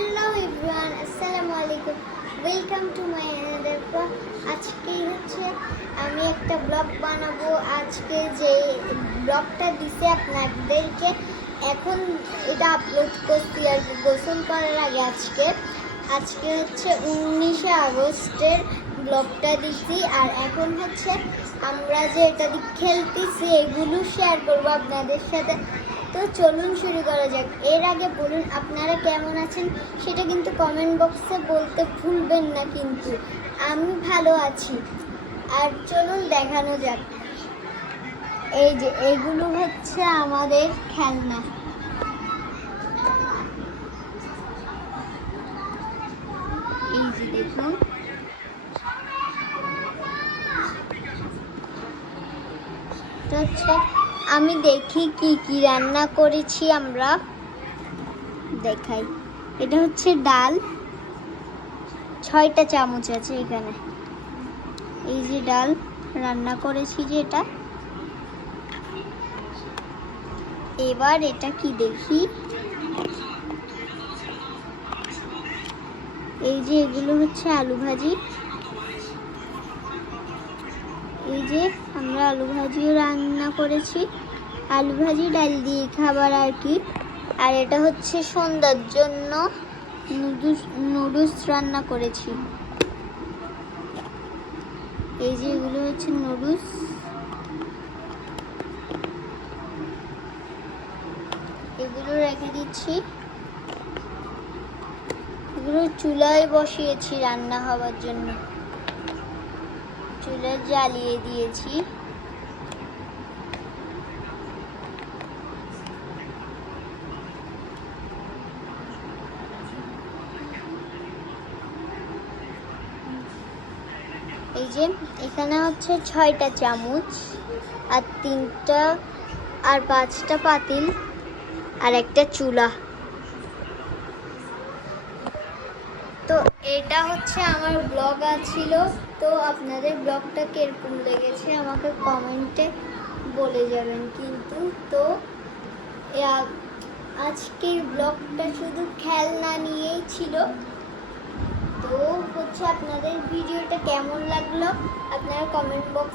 Hello everyone, আসসালামু আলাইকুম। Welcome to my another blog. আজকে হচ্ছে আমি একটা ব্লগ বানাবো। আজকে যে ব্লগটা দিছে আপনাদেরকে এখন এটা আপলোড করছি আর কি, গোসল করার আগে। আজকে হচ্ছে 19শে আগস্টের ব্লগটা দিছি। আর এখন হচ্ছে আমরা যে এটা দিয়ে খেলতেছি এগুলো শেয়ার করবো আপনাদের সাথে। তো চলুন শুরু করা যাক। এর আগে বলুন আপনারা কেমন আছেন, সেটা কিন্তু কমেন্ট বক্সে বলতে ভুলবেন না। কিন্তু আমি ভালো আছি। আর চলুন দেখানো যাক। এই যে এগুলো হচ্ছে আমাদের খেলনা। এই যে দেখুন, তো হচ্ছে আমি দেখি কি কি রান্না করেছি। আমরা দেখাই। এটা হচ্ছে ডাল, 6টা চামচ আছে এখানে। এই যে ডাল রান্না করেছি যেটা। এবার এটা কি দেখি। এই যে এগুলো হচ্ছে আলু ভাজি। এই যে আমরা আলু ভাজিও রান্না করেছি। আলু ভাজি ডাল দিয়ে খাবার আর কি। আর এটা হচ্ছে সন্ধ্যার জন্য নুডলস রান্না করেছি। এই যে এগুলো হচ্ছে নুডলস। এগুলো রেখে দিচ্ছি। এগুলো চুলায় বসিয়েছি রান্না হওয়ার জন্য। চুলা জ্বালিয়ে দিয়েছি। এই যে এখানে হচ্ছে 6টা চামচ আর 3টা আর 5টা পাতিল আর একটা চুলা। তো এটা হচ্ছে আমার ব্লগ ছিল। তো আপনাদের ব্লগটা কিরকম লেগেছে আমাকে কমেন্টে বলে যাবেন কিন্তু। তো আজকের ব্লগটা শুধু খেলনা নিয়েই ছিল। তো হচ্ছে আপনাদের ভিডিওটা কেমন লাগলো আপনারা কমেন্ট বক্স